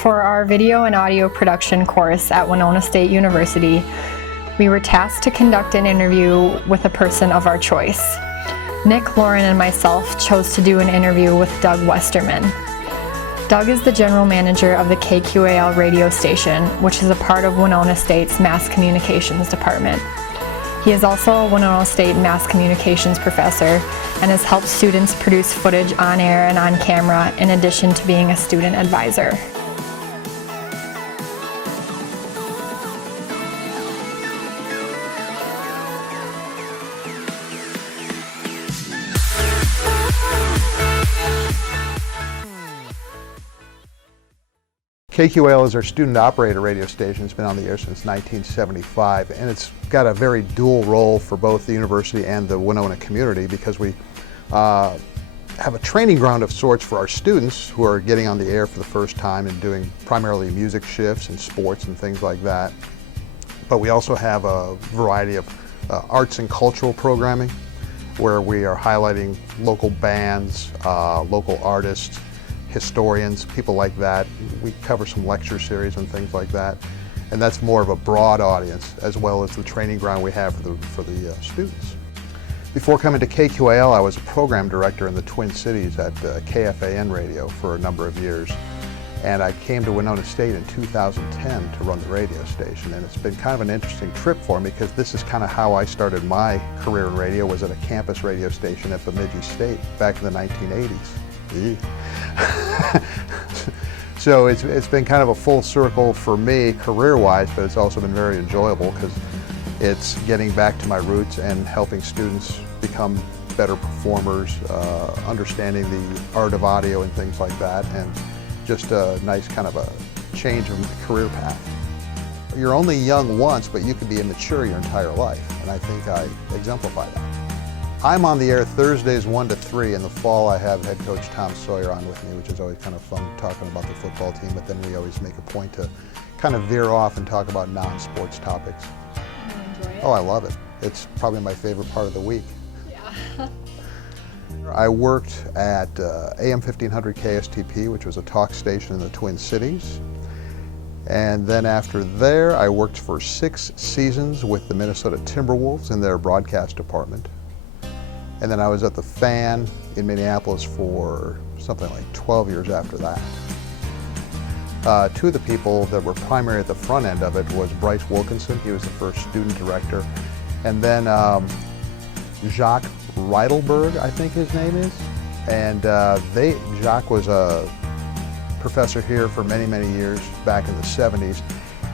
For our video and audio production course at Winona State University, we were tasked to conduct an interview with a person of our choice. Nick, Lauren, and myself chose to do an interview with Doug Westerman. Doug is the general manager of the KQAL radio station, which is a part of Winona State's Mass Communications department. He is also a Winona State Mass Communications professor and has helped students produce footage on air and on camera in addition to being a student advisor. KQAL is our student-operated radio station. It's been on the air since 1975, and it's got a very dual role for both the university and the Winona community because we have a training ground of sorts for our students who are getting on the air for the first time and doing primarily music shifts and sports and things like that. But we also have a variety of arts and cultural programming where we are highlighting local bands, local artists, historians, people like that. We cover some lecture series and things like that. And that's more of a broad audience as well as the training ground we have for the students. Before coming to KQAL, I was a program director in the Twin Cities at KFAN Radio for a number of years. And I came to Winona State in 2010 to run the radio station. And it's been kind of an interesting trip for me because this is kind of how I started my career in radio, was at a campus radio station at Bemidji State back in the 1980s. So it's been kind of a full circle for me career-wise, but it's also been very enjoyable because it's getting back to my roots and helping students become better performers, understanding the art of audio and things like that, and just a nice kind of a change of career path. You're only young once, but you can be immature your entire life, and I think I exemplify that. I'm on the air Thursdays 1 to 3. In the fall, I have head coach Tom Sawyer on with me, which is always kind of fun talking about the football team, but then we always make a point to kind of veer off and talk about non-sports topics. You enjoy it? Oh, I love it. It's probably my favorite part of the week. Yeah. I worked at AM 1500 KSTP, which was a talk station in the Twin Cities. And then after there, I worked for 6 seasons with the Minnesota Timberwolves in their broadcast department. And then I was at the Fan in Minneapolis for something like 12 years after that. Two of the people that were primary at the front end of it was Bryce Wilkinson. He was the first student director. And then Jacques Reidelberg, I think his name is. And Jacques was a professor here for many, many years back in the 70s.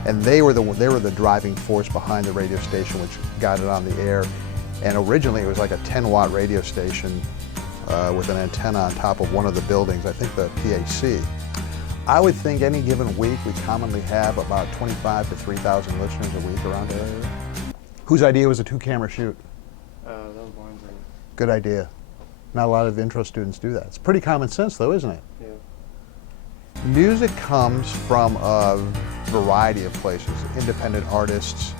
And they were the driving force behind the radio station, which got it on the air. And originally it was like a 10-watt radio station with an antenna on top of one of the buildings, I think the PAC. I would think any given week we commonly have about 25 to 3,000 listeners a week around the area. Whose idea was a 2-camera shoot? That was mine's. Good idea. Not a lot of intro students do that. It's pretty common sense though, isn't it? Yeah. Music comes from a variety of places. Independent artists,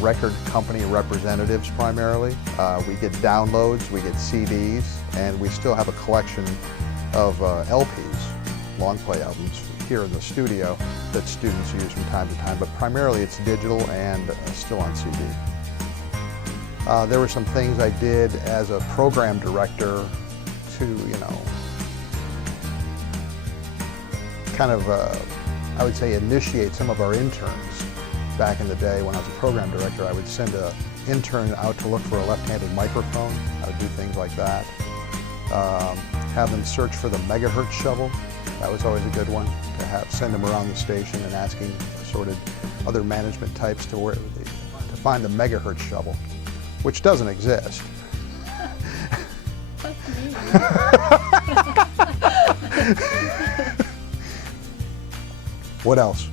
record company representatives primarily. We get downloads, we get CDs, and we still have a collection of LPs, long play albums, here in the studio that students use from time to time, but primarily it's digital and still on CD. There were some things I did as a program director to, kind of, I would say, initiate some of our interns. Back in the day when I was a program director, I would send an intern out to look for a left-handed microphone. I would do things like that. Have them search for the megahertz shovel. That was always a good one, to send them around the station and asking assorted other management types to find the megahertz shovel, which doesn't exist. That's me. What else?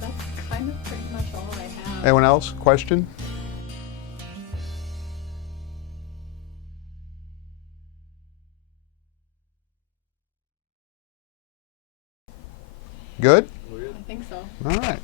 That's kind of pretty much all I have. Anyone else? Question? Good? I think so. All right.